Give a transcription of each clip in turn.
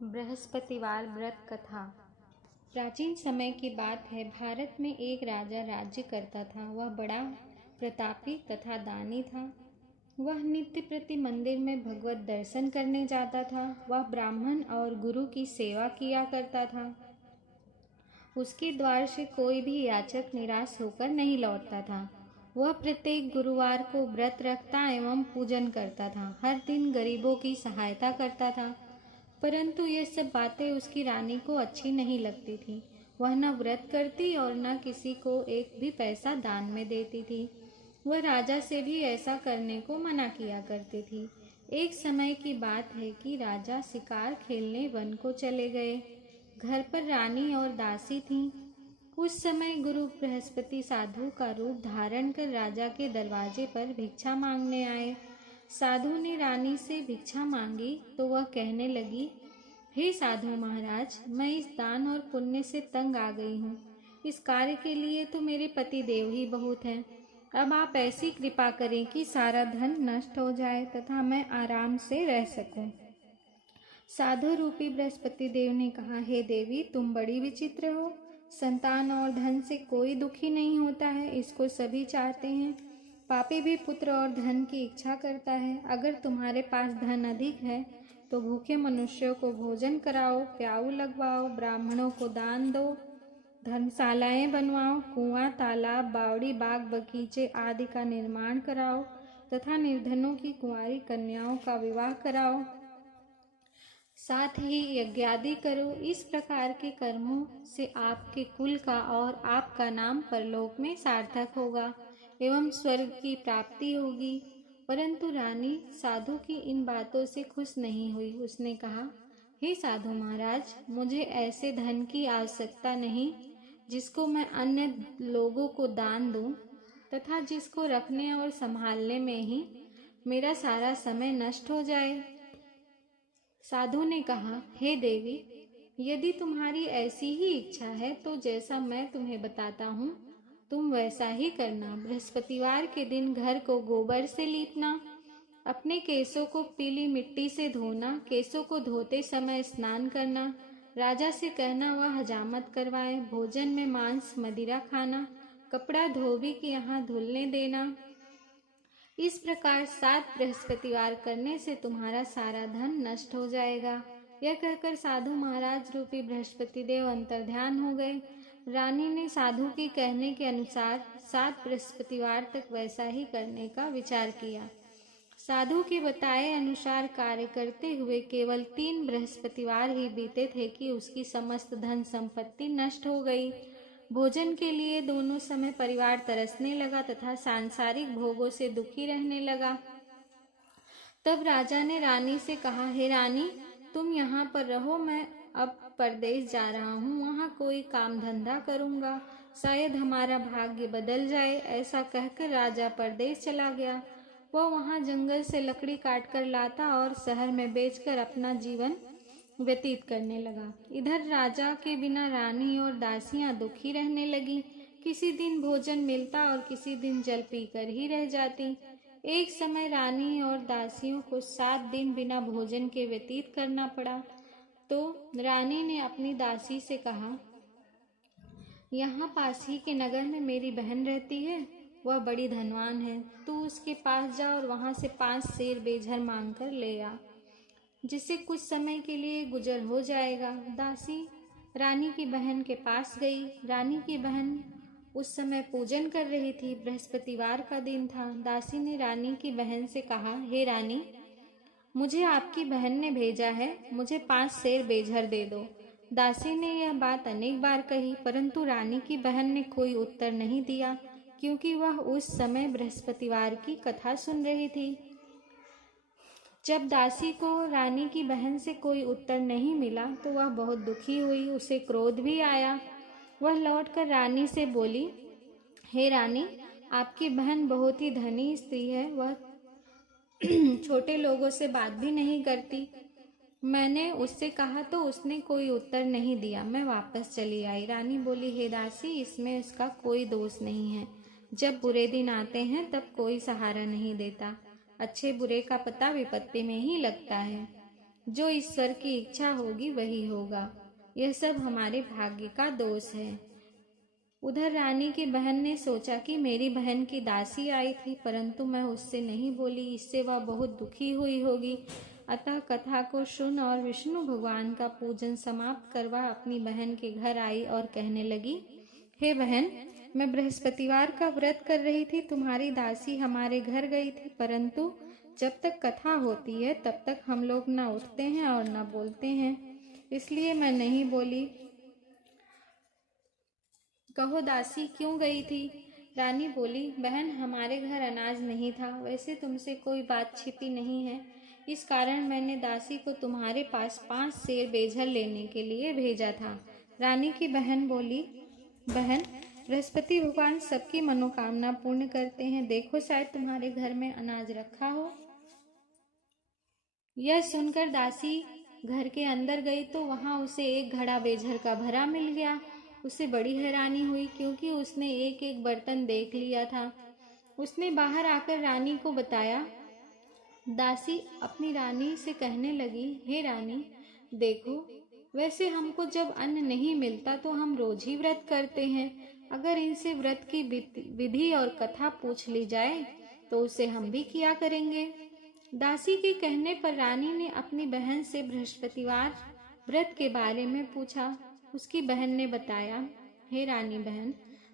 बृहस्पतिवार व्रत कथा। प्राचीन समय की बात है। भारत में एक राजा राज्य करता था। वह बड़ा प्रतापी तथा दानी था। वह नित्य प्रति मंदिर में भगवत दर्शन करने जाता था। वह ब्राह्मण और गुरु की सेवा किया करता था। उसके द्वार से कोई भी याचक निराश होकर नहीं लौटता था। वह प्रत्येक गुरुवार को व्रत रखता एवं पूजन करता था। हर दिन गरीबों की सहायता करता था। परंतु ये सब बातें उसकी रानी को अच्छी नहीं लगती थी। वह न व्रत करती और न किसी को एक भी पैसा दान में देती थी। वह राजा से भी ऐसा करने को मना किया करती थी। एक समय की बात है कि राजा शिकार खेलने वन को चले गए। घर पर रानी और दासी थीं। उस समय गुरु बृहस्पति साधु का रूप धारण कर राजा के दरवाजे पर भिक्षा मांगने आए। साधु ने रानी से भिक्षा मांगी तो वह कहने लगी, हे साधु महाराज, मैं इस दान और पुण्य से तंग आ गई हूँ। इस कार्य के लिए तो मेरे पति देव ही बहुत हैं। अब आप ऐसी कृपा करें कि सारा धन नष्ट हो जाए तथा मैं आराम से रह सकूं। साधु रूपी बृहस्पति देव ने कहा, हे देवी, तुम बड़ी विचित्र हो। संतान और धन से कोई दुखी नहीं होता है, इसको सभी चाहते हैं। पापी भी पुत्र और धन की इच्छा करता है। अगर तुम्हारे पास धन अधिक है तो भूखे मनुष्यों को भोजन कराओ, प्याऊ लगवाओ, ब्राह्मणों को दान दो, धर्मशालाएं बनवाओ, कुआं, तालाब, बावड़ी, बाग, बगीचे आदि का निर्माण कराओ तथा निर्धनों की कुंवारी कन्याओं का विवाह कराओ। साथ ही यज्ञादि करो। इस प्रकार के कर्मों से आपके कुल का और आपका नाम परलोक में सार्थक होगा एवं स्वर्ग की प्राप्ति होगी। परंतु रानी साधु की इन बातों से खुश नहीं हुई। उसने कहा, हे साधु महाराज, मुझे ऐसे धन की आवश्यकता नहीं जिसको मैं अन्य लोगों को दान दूं तथा जिसको रखने और संभालने में ही मेरा सारा समय नष्ट हो जाए। साधु ने कहा, हे देवी, यदि तुम्हारी ऐसी ही इच्छा है तो जैसा मैं तुम्हें बताता हूँ तुम वैसा ही करना। बृहस्पतिवार के दिन घर को गोबर से लीपना, अपने केसों को पीली मिट्टी से धोना, केसों को धोते समय स्नान करना, राजा से कहना वह हजामत करवाए, भोजन में मांस मदिरा खाना, कपड़ा धोबी के यहाँ धुलने देना। इस प्रकार 7 बृहस्पतिवार करने से तुम्हारा सारा धन नष्ट हो जाएगा। यह कहकर साधु महाराज रूपी बृहस्पति देव अंतर्ध्यान हो गए। रानी ने साधु के कहने के अनुसार 7 बृहस्पतिवार तक वैसा ही करने का विचार किया। साधु के बताए अनुसार कार्य करते हुए केवल 3 बृहस्पतिवार ही बीते थे कि उसकी समस्त धन संपत्ति नष्ट हो गई। भोजन के लिए दोनों समय परिवार तरसने लगा तथा सांसारिक भोगों से दुखी रहने लगा। तब राजा ने रानी से कहा, हे रानी, तुम यहाँ पर रहो, मैं अब परदेश जा रहा हूँ, वहाँ कोई काम धंधा करूँगा, शायद हमारा भाग्य बदल जाए। ऐसा कहकर राजा परदेश चला गया। वह वहाँ जंगल से लकड़ी काट कर लाता और शहर में बेचकर अपना जीवन व्यतीत करने लगा। इधर राजा के बिना रानी और दासियां दुखी रहने लगी। किसी दिन भोजन मिलता और किसी दिन जल पीकर ही रह जाती। एक समय रानी और दासियों को 7 दिन बिना भोजन के व्यतीत करना पड़ा। तो रानी ने अपनी दासी से कहा, यहाँ पास ही के नगर में मेरी बहन रहती है, वह बड़ी धनवान है। तू उसके पास जा और वहां से 5 सेर बेझर मांग कर ले आ, जिससे कुछ समय के लिए गुजर हो जाएगा। दासी रानी की बहन के पास गई। रानी की बहन उस समय पूजन कर रही थी। बृहस्पतिवार का दिन था। दासी ने रानी की बहन से कहा, हे रानी, मुझे आपकी बहन ने भेजा है, मुझे 5 सेर बेझर दे दो। दासी ने यह बात अनेक बार कही, परंतु रानी की बहन ने कोई उत्तर नहीं दिया, क्योंकि वह उस समय बृहस्पतिवार की कथा सुन रही थी। जब दासी को रानी की बहन से कोई उत्तर नहीं मिला तो वह बहुत दुखी हुई। उसे क्रोध भी आया। वह लौटकर रानी से बोली, हे रानी, आपकी बहन बहुत ही धनी स्त्री है। वह छोटे लोगों से बात भी नहीं करती। मैंने उससे कहा तो उसने कोई उत्तर नहीं दिया। मैं वापस चली आई। रानी बोली, हे दासी, इसमें उसका कोई दोष नहीं है। जब बुरे दिन आते हैं तब कोई सहारा नहीं देता। अच्छे बुरे का पता विपत्ति में ही लगता है। जो ईश्वर की इच्छा होगी वही होगा। यह सब हमारे भाग्य का दोष है। उधर रानी की बहन ने सोचा कि मेरी बहन की दासी आई थी, परंतु मैं उससे नहीं बोली, इससे वह बहुत दुखी हुई होगी। अतः कथा को सुन और विष्णु भगवान का पूजन समाप्त कर वह अपनी बहन के घर आई और कहने लगी, हे बहन, मैं बृहस्पतिवार का व्रत कर रही थी, तुम्हारी दासी हमारे घर गई थी, परंतु जब तक कथा होती है तब तक हम लोग न उठते हैं और न बोलते हैं, इसलिए मैं नहीं बोली। कहो दासी क्यों गई थी? रानी बोली, बहन, हमारे घर अनाज नहीं था। वैसे तुमसे कोई बात छिपी नहीं है, इस कारण मैंने दासी को तुम्हारे पास 5 सेर बेझर लेने के लिए भेजा था। रानी की बहन बोली, बहन, बृहस्पति भगवान सबकी मनोकामना पूर्ण करते हैं, देखो शायद तुम्हारे घर में अनाज रखा हो। यह सुनकर दासी घर के अंदर गई तो वहां उसे एक घड़ा बेझर का भरा मिल गया। उसे बड़ी हैरानी हुई, क्योंकि उसने एक एक बर्तन देख लिया था। उसने बाहर आकर रानी को बताया। दासी अपनी रानी से कहने लगी, हे रानी, देखो, वैसे हमको जब अन्न नहीं मिलता तो हम रोज ही व्रत करते हैं। अगर इनसे व्रत की विधि और कथा पूछ ली जाए तो उसे हम भी किया करेंगे। दासी के कहने पर रानी ने अपनी बहन से बृहस्पतिवार व्रत के बारे में पूछा। उसकी बहन ने बताया, हे रानी बहन,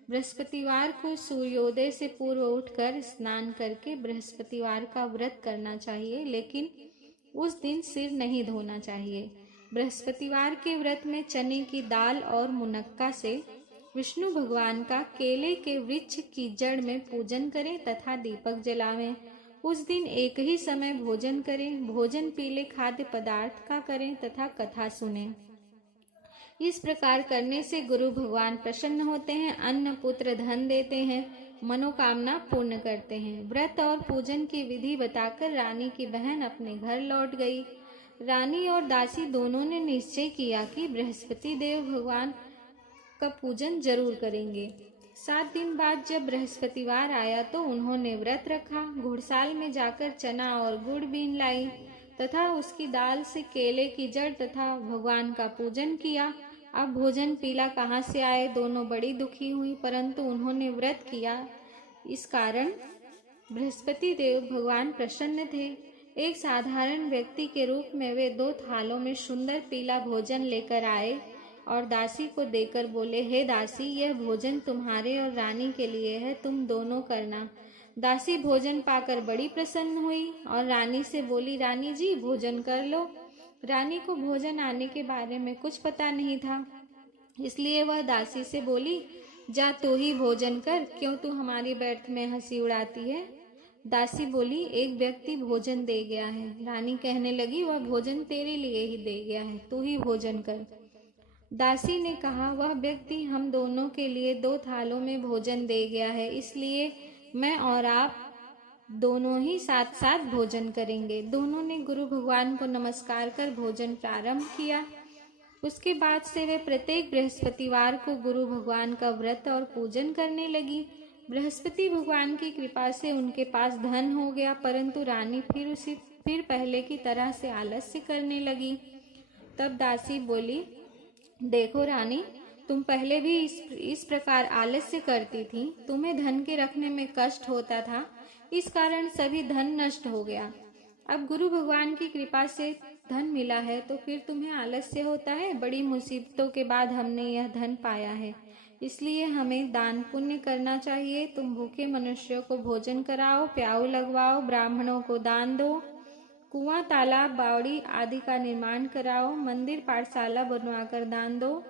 बृहस्पतिवार को सूर्योदय से पूर्व उठकर स्नान करके बृहस्पतिवार का व्रत करना चाहिए, लेकिन उस दिन सिर नहीं धोना चाहिए। बृहस्पतिवार के व्रत में चने की दाल और मुनक्का से विष्णु भगवान का केले के वृक्ष की जड़ में पूजन करें तथा दीपक जलावें। उस दिन एक ही समय भोजन करें। भोजन पीले खाद्य पदार्थ का करें तथा कथा सुनें। इस प्रकार करने से गुरु भगवान प्रसन्न होते हैं, अन्न पुत्र धन देते हैं, मनोकामना पूर्ण करते हैं। व्रत और पूजन की विधि बताकर रानी की बहन अपने घर लौट गई। रानी और दासी दोनों ने निश्चय किया कि बृहस्पति देव भगवान का पूजन जरूर करेंगे। 7 दिन बाद जब बृहस्पतिवार आया तो उन्होंने व्रत रखा। घुड़साल में जाकर चना और गुड़ बीन लाई तथा उसकी दाल से केले की जड़ तथा भगवान का पूजन किया। अब भोजन पीला कहाँ से आए? दोनों बड़ी दुखी हुई, परंतु उन्होंने व्रत किया, इस कारण बृहस्पति देव भगवान प्रसन्न थे। एक साधारण व्यक्ति के रूप में वे 2 थालों में सुंदर पीला भोजन लेकर आए और दासी को देकर बोले, हे दासी, यह भोजन तुम्हारे और रानी के लिए है, तुम दोनों करना। दासी भोजन पाकर बड़ी प्रसन्न हुई और रानी से बोली, रानी जी, भोजन कर लो। रानी को भोजन आने के बारे में कुछ पता नहीं था, इसलिए वह दासी से बोली, जा तू ही भोजन कर, क्यों तू हमारी व्यर्थ में हंसी उड़ाती है? दासी बोली, एक व्यक्ति भोजन दे गया है। रानी कहने लगी, वह भोजन तेरे लिए ही दे गया है, तू ही भोजन कर। दासी ने कहा, वह व्यक्ति हम दोनों के लिए 2 थालों में भोजन दे गया है, इसलिए मैं और आप दोनों ही साथ साथ भोजन करेंगे। दोनों ने गुरु भगवान को नमस्कार कर भोजन प्रारंभ किया। उसके बाद से वे प्रत्येक बृहस्पतिवार को गुरु भगवान का व्रत और पूजन करने लगी। बृहस्पति भगवान की कृपा से उनके पास धन हो गया, परंतु रानी फिर पहले की तरह से आलस्य करने लगी। तब दासी बोली, देखो रानी, तुम पहले भी इस प्रकार आलस्य करती थी, तुम्हें धन के रखने में कष्ट होता था, इस कारण सभी धन नष्ट हो गया। अब गुरु भगवान की कृपा से धन मिला है तो फिर तुम्हें आलस्य होता है? बड़ी मुसीबतों के बाद हमने यह धन पाया है, इसलिए हमें दान पुण्य करना चाहिए। तुम भूखे मनुष्यों को भोजन कराओ, प्याऊ लगवाओ, ब्राह्मणों को दान दो, कुआं, तालाब, बावड़ी आदि का निर्माण कराओ, मंदिर पाठशाला बनवाकर दान दो,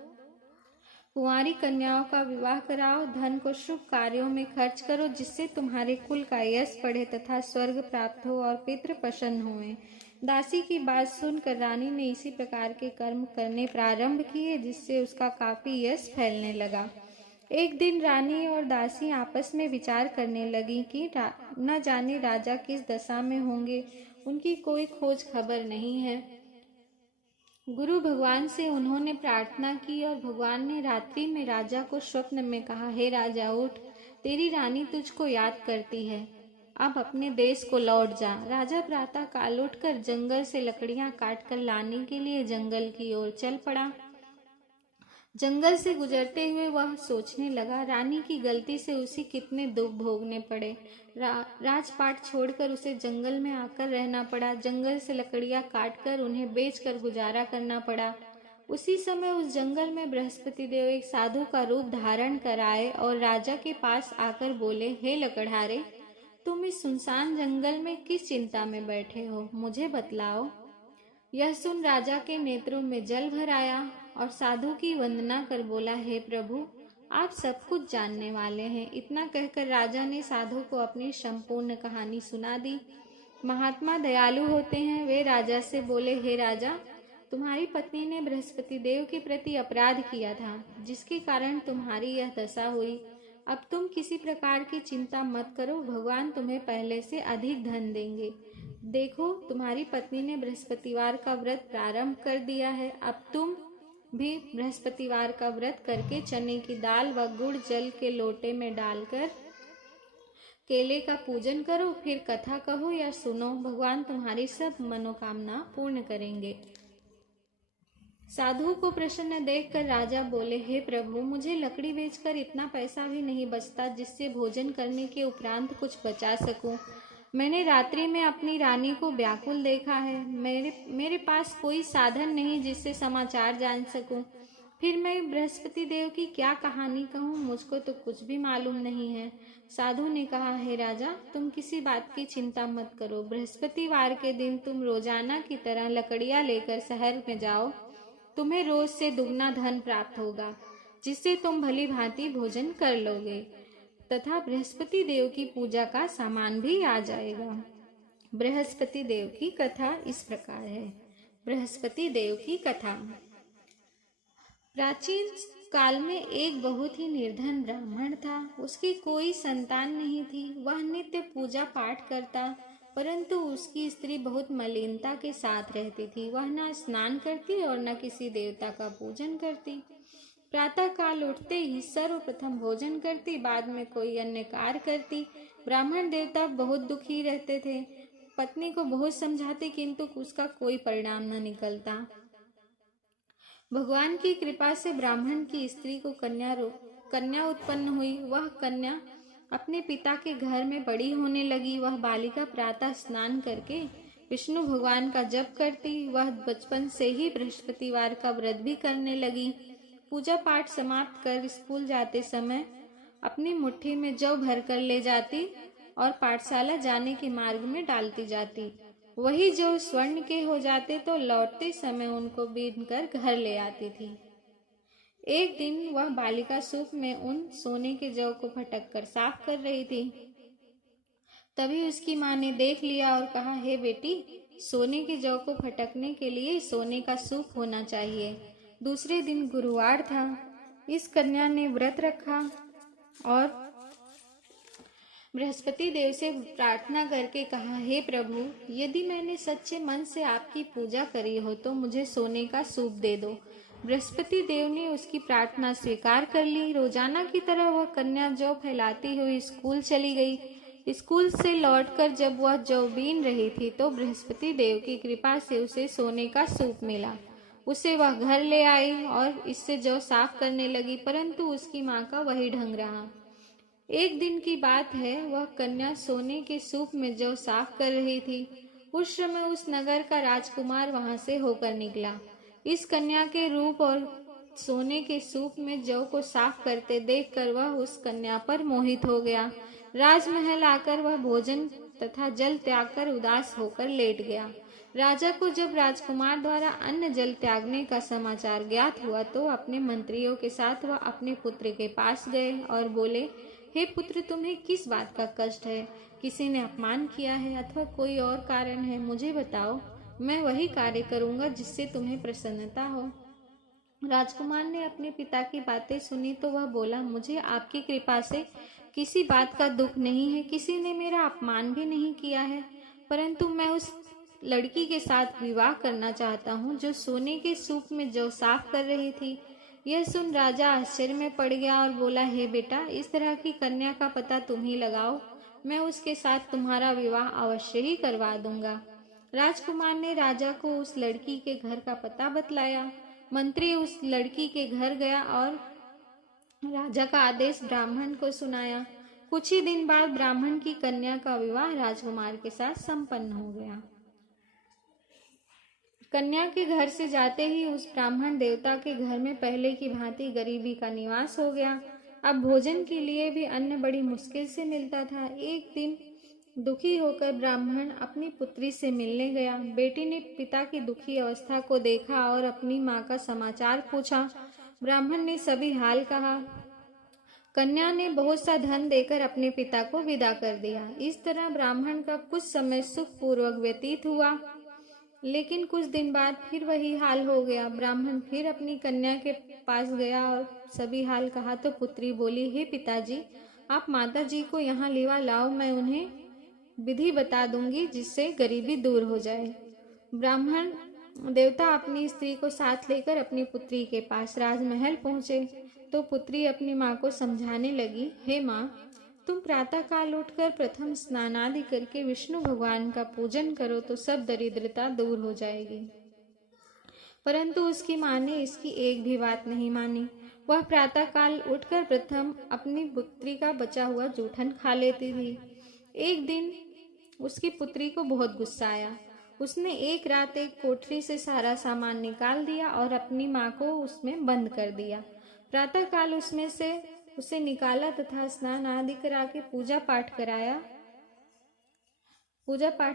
कुंवारी कन्याओं का विवाह कराओ, धन को शुभ कार्यों में खर्च करो, जिससे तुम्हारे कुल का यश बढ़े तथा स्वर्ग प्राप्त हो और पितृ प्रसन्न हों। दासी की बात सुनकर रानी ने इसी प्रकार के कर्म करने प्रारंभ किए, जिससे उसका काफी यश फैलने लगा। एक दिन रानी और दासी आपस में विचार करने लगी कि न जाने राजा किस दशा में होंगे, उनकी कोई खोज खबर नहीं है। गुरु भगवान से उन्होंने प्रार्थना की और भगवान ने रात्रि में राजा को स्वप्न में कहा, हे राजा, उठ, तेरी रानी तुझको याद करती है। अब अपने देश को लौट जा। राजा प्रातः काल उठकर जंगल से लकड़ियां काटकर लाने के लिए जंगल की ओर चल पड़ा। जंगल से गुजरते हुए वह सोचने लगा, रानी की गलती से उसे कितने दुख भोगने पड़े। राजपाट छोड़कर उसे जंगल में आकर रहना पड़ा। जंगल से लकड़ियां काटकर उन्हें बेचकर गुजारा करना पड़ा। उसी समय उस जंगल में बृहस्पति देव एक साधु का रूप धारण कर आए और राजा के पास आकर बोले, हे लकड़हारे, तुम इस सुनसान जंगल में किस चिंता में बैठे हो, मुझे बतलाओ। यह सुन राजा के नेत्रों में जल भर आया और साधु की वंदना कर बोला, हे प्रभु, आप सब कुछ जानने वाले हैं। इतना कहकर राजा ने साधु को अपनी संपूर्ण कहानी सुना दी। महात्मा दयालु होते हैं। वे राजा से बोले, हे राजा, तुम्हारी पत्नी ने बृहस्पति देव के प्रति अपराध किया था, जिसके कारण तुम्हारी यह दशा हुई। अब तुम किसी प्रकार की चिंता मत करो, भगवान तुम्हें पहले से अधिक धन देंगे। देखो, तुम्हारी पत्नी ने बृहस्पतिवार का व्रत प्रारंभ कर दिया है। अब तुम भी बृहस्पतिवार का व्रत करके चने की दाल व गुड़ जल के लोटे में डालकर केले का पूजन करो, फिर कथा कहो या सुनो, भगवान तुम्हारी सब मनोकामना पूर्ण करेंगे। साधु को प्रसन्न देखकर राजा बोले, हे प्रभु, मुझे लकड़ी बेचकर इतना पैसा भी नहीं बचता जिससे भोजन करने के उपरांत कुछ बचा सकूं। मैंने रात्रि में अपनी रानी को व्याकुल देखा है। मेरे पास कोई साधन नहीं जिससे समाचार जान सकूं। फिर मैं बृहस्पति देव की क्या कहानी कहूँ, मुझको तो कुछ भी मालूम नहीं है। साधु ने कहा, हे राजा, तुम किसी बात की चिंता मत करो। बृहस्पतिवार के दिन तुम रोजाना की तरह लकड़ियां लेकर शहर में जाओ। तुम्हें रोज से दुगना धन प्राप्त होगा, जिससे तुम भली भांति भोजन कर लोगे तथा बृहस्पति देव की पूजा का सामान भी आ जाएगा। बृहस्पति देव की कथा इस प्रकार है। बृहस्पति देव की कथा। प्राचीन काल में एक बहुत ही निर्धन ब्राह्मण था। उसकी कोई संतान नहीं थी। वह नित्य पूजा पाठ करता, परंतु उसकी स्त्री बहुत मलिनता के साथ रहती थी। वह न स्नान करती और न किसी देवता का पूजन करती। प्रातः काल उठते ही सर्वप्रथम भोजन करती, बाद में कोई अन्य कार्य करती। ब्राह्मण देवता बहुत दुखी रहते थे। पत्नी को बहुत समझाते, किंतु उसका कोई परिणाम न निकलता। भगवान की कृपा से ब्राह्मण की स्त्री को कन्या उत्पन्न हुई। वह कन्या अपने पिता के घर में बड़ी होने लगी। वह बालिका प्रातः स्नान करके विष्णु भगवान का जप करती। वह बचपन से ही बृहस्पतिवार का व्रत भी करने लगी। पूजा पाठ समाप्त कर स्कूल जाते समय अपनी मुट्ठी में जौ भर कर ले जाती और पाठशाला जाने के मार्ग में डालती जाती। वही जौ स्वर्ण के हो जाते तो लौटते समय उनको बीन कर घर ले आती थी। एक दिन वह बालिका सूप में उन सोने के जौ को फटक कर साफ कर रही थी। तभी उसकी माँ ने देख लिया और कहा, हे बेटी, सोने के जौ को फटकने के लिए सोने का सूप होना चाहिए। दूसरे दिन गुरुवार था। इस कन्या ने व्रत रखा और बृहस्पति देव से प्रार्थना करके कहा, हे प्रभु, यदि मैंने सच्चे मन से आपकी पूजा करी हो तो मुझे सोने का सूप दे दो। बृहस्पति देव ने उसकी प्रार्थना स्वीकार कर ली। रोजाना की तरह वह कन्या जौ फैलाती हुई स्कूल चली गई। स्कूल से लौटकर जब वह जौ बीन रही थी तो बृहस्पति देव की कृपा से उसे सोने का सूप मिला। उसे वह घर ले आई और इससे जौ साफ करने लगी, परंतु उसकी माँ का वही ढंग रहा। एक दिन की बात है, वह कन्या सोने के सूप में जौ साफ कर रही थी। उस समय उस नगर का राजकुमार वहां से होकर निकला। इस कन्या के रूप और सोने के सूप में जौ को साफ करते देखकर वह उस कन्या पर मोहित हो गया। राजमहल आकर वह भोजन तथा जल त्याग कर उदास होकर लेट गया। राजा को जब राजकुमार द्वारा अन्न जल त्यागने का समाचार ज्ञात हुआ तो अपने मंत्रियों के साथ वह अपने पुत्र के पास गए और बोले, हे पुत्र, तुम्हें किस बात का कष्ट है? किसी ने अपमान किया है अथवा कोई और कारण है? मुझे बताओ, मैं वही कार्य करूंगा जिससे तुम्हें प्रसन्नता हो। राजकुमार ने अपने पिता की बातें सुनी तो वह बोला, मुझे आपकी कृपा से किसी बात का दुख नहीं है। किसी ने मेरा अपमान भी नहीं किया है, परंतु मैं उस लड़की के साथ विवाह करना चाहता हूँ जो सोने के सूप में जौ साफ कर रही थी। यह सुन राजा आश्चर्य में पड़ गया और बोला, हे बेटा, इस तरह की कन्या का पता तुम ही लगाओ। मैं उसके साथ तुम्हारा विवाह अवश्य ही करवा दूंगा। राजकुमार ने राजा को उस लड़की के घर का पता बतलाया। मंत्री उस लड़की के घर गया और राजा का आदेश ब्राह्मण को सुनाया। कुछ ही दिन बाद ब्राह्मण की कन्या का विवाह राजकुमार के साथ संपन्न हो गया। कन्या के घर से जाते ही उस ब्राह्मण देवता के घर में पहले की भांति गरीबी का निवास हो गया। अब भोजन के लिए भी अन्न बड़ी मुश्किल से मिलता था। एक दिन दुखी होकर ब्राह्मण अपनी पुत्री से मिलने गया। बेटी ने पिता की दुखी अवस्था को देखा और अपनी माँ का समाचार पूछा। ब्राह्मण ने सभी हाल कहा। कन्या ने बहुत सा धन देकर अपने पिता को विदा कर दिया। इस तरह ब्राह्मण का कुछ समय सुखपूर्वक व्यतीत हुआ, लेकिन कुछ दिन बाद फिर वही हाल हो गया। ब्राह्मण फिर अपनी कन्या के पास गया और सभी हाल कहा तो पुत्री बोली, हे पिताजी, आप माता जी को यहाँ लेवा लाओ, मैं उन्हें विधि बता दूंगी जिससे गरीबी दूर हो जाए। ब्राह्मण देवता अपनी स्त्री को साथ लेकर अपनी पुत्री के पास राजमहल पहुंचे तो पुत्री अपनी माँ को समझाने लगी, हे माँ, तुम प्रातः काल उठकर प्रथम स्नान आदि करके विष्णु भगवान का पूजन करो तो सब दरिद्रता दूर हो जाएगी। परंतु उसकी माँ ने इसकी एक भी बात नहीं मानी। वह प्रातः काल उठकर प्रथम अपनी पुत्री का बचा हुआ जूठन खा लेती थी। एक दिन उसकी पुत्री को बहुत गुस्सा आया। उसने एक रात एक कोठरी से सारा सामान निकाल दिया और अपनी माँ को उसमें बंद कर दिया। प्रातः काल उसमें से उसे निकाला तथा स्नान आदि करा के पूजा पाठ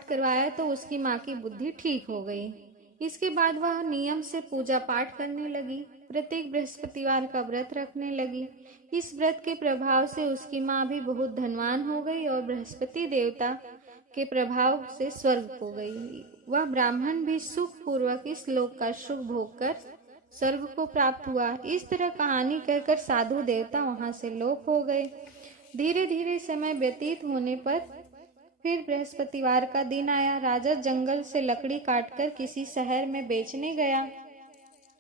करवाया तो उसकी माँ की बुद्धि ठीक हो गई। इसके बाद वह नियम से पूजा पाठ करने लगी। प्रत्येक बृहस्पतिवार का व्रत रखने लगी। इस व्रत के प्रभाव से उसकी माँ भी बहुत धनवान हो गई और बृहस्पति देवता के प्रभाव से स्वर्ग हो गई। वह ब्राह्मण भी सुख पूर्वक इस लोक का सुख भोग कर स्वर्ग को प्राप्त हुआ। इस तरह कहानी कहकर साधु देवता वहां से लोप हो गए। धीरे धीरे समय व्यतीत होने पर फिर बृहस्पतिवार का दिन आया। राजा जंगल से लकड़ी काटकर किसी शहर में बेचने गया।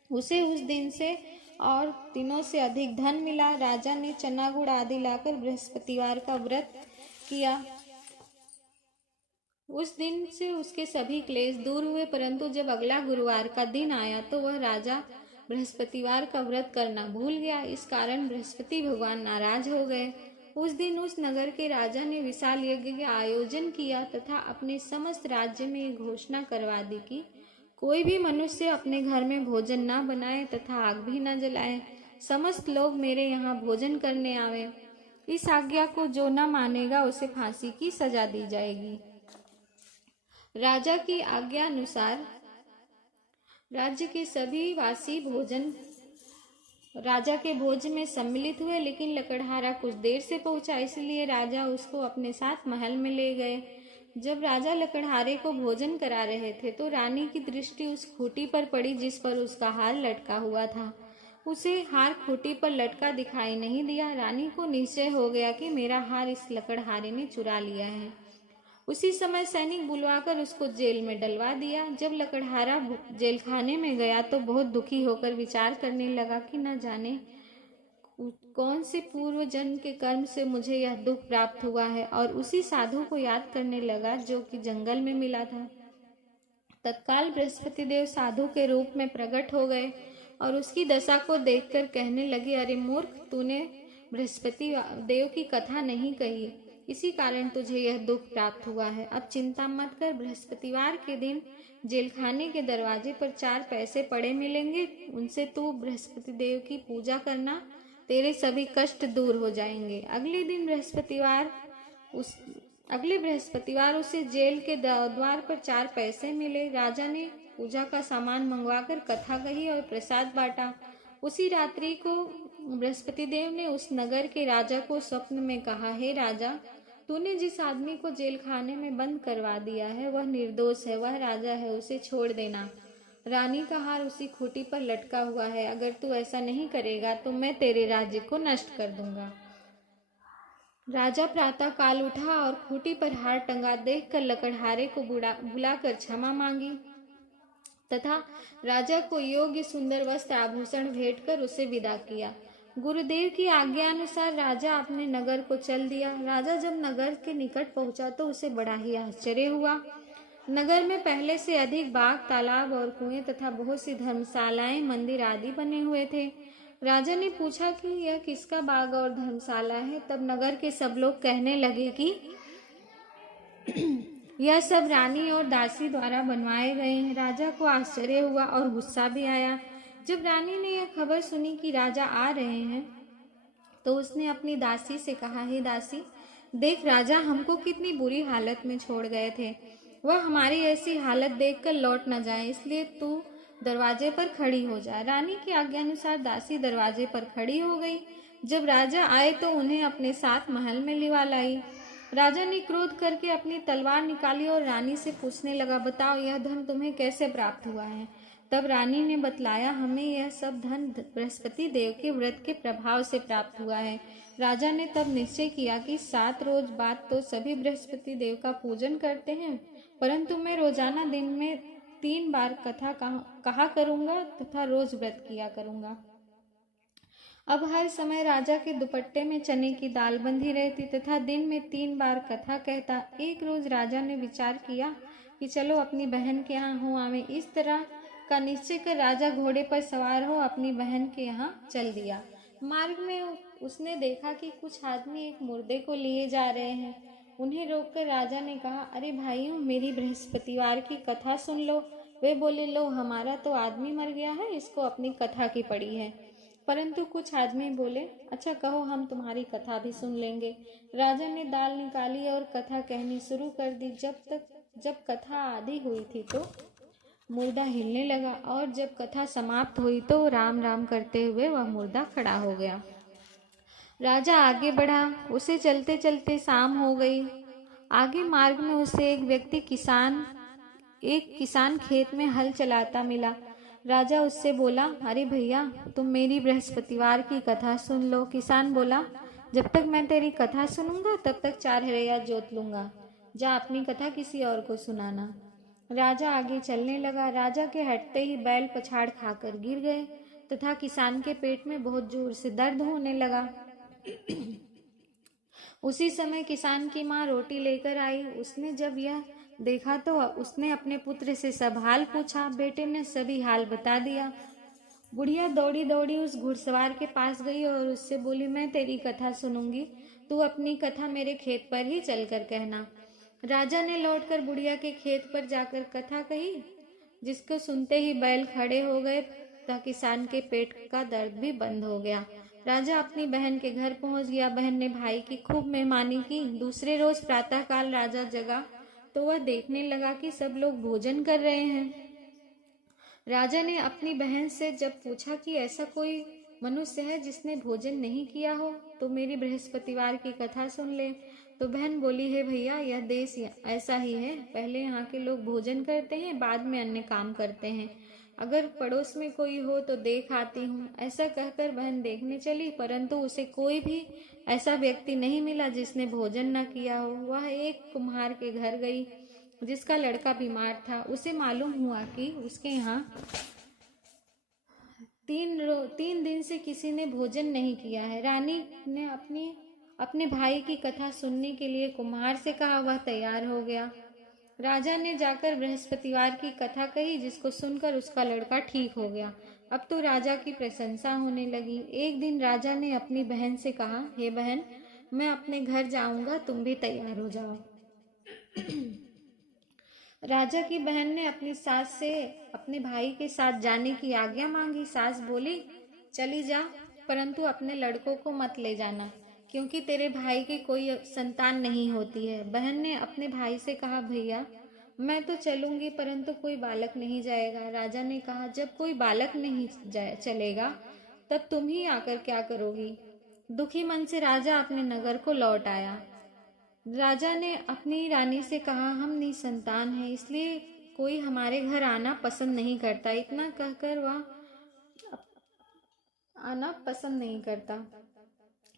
उसे उस दिन से और दिनों से अधिक धन मिला। राजा ने चना गुड़ आदि लाकर बृहस्पतिवार का व्रत किया। उस दिन से उसके सभी क्लेश दूर हुए। परंतु जब अगला गुरुवार का दिन आया तो वह राजा बृहस्पतिवार का व्रत करना भूल गया। इस कारण बृहस्पति भगवान नाराज हो गए। उस दिन उस नगर के राजा ने विशाल यज्ञ का आयोजन किया तथा अपने समस्त राज्य में ये घोषणा करवा दी कि कोई भी मनुष्य अपने घर में भोजन न बनाए तथा आग भी न जलाए। समस्त लोग मेरे यहाँ भोजन करने आवे। इस आज्ञा को जो न मानेगा उसे फांसी की सजा दी जाएगी। राजा की आज्ञा अनुसार राज्य के सभी वासी राजा के भोज में सम्मिलित हुए, लेकिन लकड़हारा कुछ देर से पहुंचा, इसलिए राजा उसको अपने साथ महल में ले गए। जब राजा लकड़हारे को भोजन करा रहे थे तो रानी की दृष्टि उस खूंटी पर पड़ी जिस पर उसका हार लटका हुआ था। उसे हार खूंटी पर लटका दिखाई नहीं दिया। रानी को निश्चय हो गया कि मेरा हार इस लकड़हारे ने चुरा लिया है। उसी समय सैनिक बुलवाकर उसको जेल में डलवा दिया। जब लकड़हारा जेल खाने में गया तो बहुत दुखी होकर विचार करने लगा कि न जाने कौन से पूर्व जन्म के कर्म से मुझे यह दुख प्राप्त हुआ है, और उसी साधु को याद करने लगा जो कि जंगल में मिला था। तत्काल बृहस्पति देव साधु के रूप में प्रकट हो गए और उसकी दशा को देखकर कहने लगे, अरे मूर्ख, तूने बृहस्पति देव की कथा नहीं कही, इसी कारण तुझे यह दुख प्राप्त हुआ है। अब चिंता मत कर, बृहस्पतिवार के दिन जेलखाने के दरवाजे पर 4 पैसे पड़े मिलेंगे, उनसे तू बृहस्पति देव की पूजा करना, तेरे सभी कष्ट दूर हो जाएंगे। अगले बृहस्पतिवार उसे जेल के द्वार पर 4 पैसे मिले। राजा ने पूजा का सामान मंगवाकर कथा कही और प्रसाद बांटा। उसी रात्रि को बृहस्पति देव ने उस नगर के राजा को स्वप्न में कहा, हे राजा, तूने जिस आदमी को जेल खाने में बंद करवा दिया है वह निर्दोष है, वह राजा है, उसे छोड़ देना। रानी का हार उसी खूंटी पर लटका हुआ है, अगर तू ऐसा नहीं करेगा तो मैं तेरे राज्य को नष्ट कर दूंगा। राजा प्रातः काल उठा और खूंटी पर हार टंगा देखकर लकड़हारे को बुलाकर क्षमा मांगी तथा राजा को योग्य सुंदर वस्त्र आभूषण भेंट कर उसे विदा किया। गुरुदेव की आज्ञा अनुसार राजा अपने नगर को चल दिया। राजा जब नगर के निकट पहुंचा तो उसे बड़ा ही आश्चर्य हुआ। नगर में पहले से अधिक बाग, तालाब और कुएं तथा बहुत सी धर्मशालाएं, मंदिर आदि बने हुए थे। राजा ने पूछा कि यह किसका बाग और धर्मशाला है। तब नगर के सब लोग कहने लगे कि यह सब रानी और दासी द्वारा बनवाए गए हैं। राजा को आश्चर्य हुआ और गुस्सा भी आया। जब रानी ने यह खबर सुनी कि राजा आ रहे हैं तो उसने अपनी दासी से कहा, हे दासी, देख राजा हमको कितनी बुरी हालत में छोड़ गए थे। वह हमारी ऐसी हालत देखकर लौट न जाए, इसलिए तू दरवाजे पर खड़ी हो जा। रानी की आज्ञानुसार दासी दरवाजे पर खड़ी हो गई। जब राजा आए तो उन्हें अपने साथ महल में लिवा लाई। राजा ने क्रोध करके अपनी तलवार निकाली और रानी से पूछने लगा, बताओ यह धन तुम्हें कैसे प्राप्त हुआ है। तब रानी ने बतलाया, हमें यह सब धन बृहस्पति देव के व्रत के प्रभाव से प्राप्त हुआ है। राजा ने तब निश्चय किया कि 7 रोज बाद तो सभी बृहस्पति देव का पूजन करते हैं, परंतु मैं रोजाना दिन में 3 बार कथा कहा करूंगा तथा रोज व्रत किया करूंगा। अब हर समय राजा के दुपट्टे में चने की दाल बंधी रहती तथा दिन में 3 बार कथा कहता। एक रोज राजा ने विचार किया कि चलो अपनी बहन के यहाँ हो आवे। इस तरह का निश्चय कर राजा घोड़े पर सवार हो अपनी बहन के यहाँ चल दिया। मार्ग में उसने देखा कि कुछ आदमी एक मुर्दे को लिए जा रहे हैं। उन्हें रोककर राजा ने कहा, अरे भाइयों, मेरी बृहस्पतिवार की कथा सुन लो। वे बोले, लो हमारा तो आदमी मर गया है, इसको अपनी कथा की पड़ी है। परंतु कुछ आदमी बोले, अच्छा कहो, हम तुम्हारी कथा भी सुन लेंगे। राजा ने दाल निकाली और कथा कहनी शुरू कर दी। जब कथा आधी हुई थी तो मुर्दा हिलने लगा और जब कथा समाप्त हुई तो राम राम करते हुए वह मुर्दा खड़ा हो गया। राजा आगे बढ़ा। उसे चलते चलते शाम हो गई। आगे मार्ग में उसे एक किसान खेत में हल चलाता मिला। राजा उससे बोला, अरे भैया, तुम मेरी बृहस्पतिवार की कथा सुन लो। किसान बोला, जब तक मैं तेरी कथा सुनूंगा तब तक 4 हरैया जोत लूंगा। जा अपनी कथा किसी और को सुनाना। राजा आगे चलने लगा। राजा के हटते ही बैल पछाड़ खाकर गिर गए तथा किसान के पेट में बहुत जोर से दर्द होने लगा। उसी समय किसान की माँ रोटी लेकर आई। उसने जब यह देखा तो उसने अपने पुत्र से सब हाल पूछा। बेटे ने सभी हाल बता दिया। बुढ़िया दौड़ी दौड़ी उस घुड़सवार के पास गई और उससे बोली, मैं तेरी कथा सुनूंगी, तू अपनी कथा मेरे खेत पर ही चलकर कहना। राजा ने लौटकर बुढ़िया के खेत पर जाकर कथा कही, जिसको सुनते ही बैल खड़े हो गए तथा किसान के पेट का दर्द भी बंद हो गया। राजा अपनी बहन के घर पहुंच गया। बहन ने भाई की खूब मेहमानी की। दूसरे रोज प्रातःकाल राजा जगा तो वह देखने लगा कि सब लोग भोजन कर रहे हैं। राजा ने अपनी बहन से जब पूछा कि ऐसा कोई मनुष्य है जिसने भोजन नहीं किया हो तो मेरी बृहस्पतिवार की कथा सुन ले। तो बहन बोली, है भैया, यह देश ऐसा ही है। पहले यहाँ के लोग भोजन करते हैं, बाद में अन्य काम करते हैं। अगर पड़ोस में कोई हो तो देख आती हूँ। ऐसा कहकर बहन देखने चली, परंतु उसे कोई भी ऐसा व्यक्ति नहीं मिला जिसने भोजन न किया हो। वह एक कुम्हार के घर गई जिसका लड़का बीमार था। उसे मालूम हुआ कि उसके यहाँ 3 दिन से किसी ने भोजन नहीं किया है। रानी ने अपने भाई की कथा सुनने के लिए कुम्हार से कहा। वह तैयार हो गया। राजा ने जाकर बृहस्पतिवार की कथा कही, जिसको सुनकर उसका लड़का ठीक हो गया। अब तो राजा की प्रशंसा होने लगी। एक दिन राजा ने अपनी बहन से कहा, हे बहन, मैं अपने घर जाऊंगा, तुम भी तैयार हो जाओ। राजा की बहन ने अपनी सास से अपने भाई के साथ जाने की आज्ञा मांगी। सास बोली, चली जा, परंतु अपने लड़कों को मत ले जाना, क्योंकि तेरे भाई की कोई संतान नहीं होती है। बहन ने अपने भाई से कहा, भैया, मैं तो चलूंगी, परंतु कोई बालक नहीं जाएगा। राजा ने कहा, जब कोई बालक नहीं चलेगा तब तुम ही आकर क्या करोगी। दुखी मन से राजा अपने नगर को लौट आया। राजा ने अपनी रानी से कहा, हम निसंतान हैं, इसलिए कोई हमारे घर आना पसंद नहीं करता। इतना कहकर वह आना पसंद नहीं करता।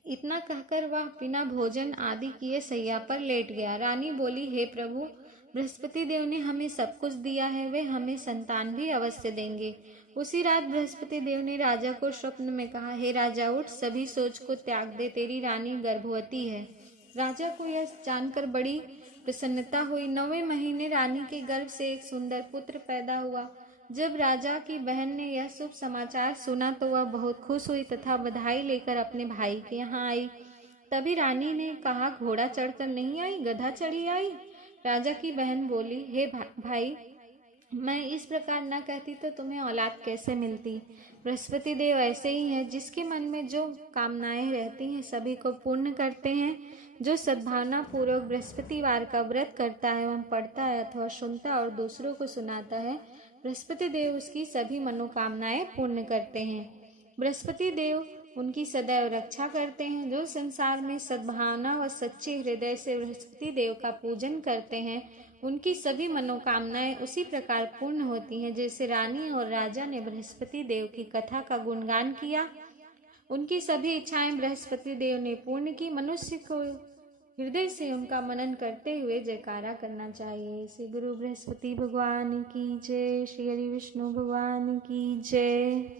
इतना कहकर वह बिना भोजन आदि किए सैया पर लेट गया। रानी बोली, हे प्रभु, बृहस्पति देव ने हमें सब कुछ दिया है, वे हमें संतान भी अवश्य देंगे। उसी रात बृहस्पति देव ने राजा को स्वप्न में कहा, हे राजा उठ, सभी सोच को त्याग दे, तेरी रानी गर्भवती है। राजा को यह जानकर बड़ी प्रसन्नता हुई। 9वें महीने रानी के गर्भ से एक सुंदर पुत्र पैदा हुआ। जब राजा की बहन ने यह शुभ समाचार सुना तो वह बहुत खुश हुई तथा बधाई लेकर अपने भाई के यहाँ आई। तभी रानी ने कहा, घोड़ा चढ़कर नहीं आई, गधा चढ़ी आई। राजा की बहन बोली, हे भाई, मैं इस प्रकार न कहती तो तुम्हें औलाद कैसे मिलती। बृहस्पति देव ऐसे ही है, जिसके मन में जो कामनाएं रहती हैं सभी को पूर्ण करते हैं। जो सद्भावना पूर्वक बृहस्पतिवार का व्रत करता है एवं पढ़ता है अथवा सुनता और दूसरों को सुनाता है, बृहस्पति देव उसकी सभी मनोकामनाएं पूर्ण करते हैं। बृहस्पति देव उनकी सदैव रक्षा करते हैं। जो संसार में सद्भावना व सच्चे हृदय से बृहस्पति देव का पूजन करते हैं, उनकी सभी मनोकामनाएं उसी प्रकार पूर्ण होती हैं जैसे रानी और राजा ने बृहस्पति देव की कथा का गुणगान किया। उनकी सभी इच्छाएं बृहस्पति देव ने पूर्ण की। मनुष्य को हृदय से उनका मनन करते हुए जयकारा करना चाहिए। श्री गुरु बृहस्पति भगवान की जय। श्री हरि विष्णु भगवान की जय।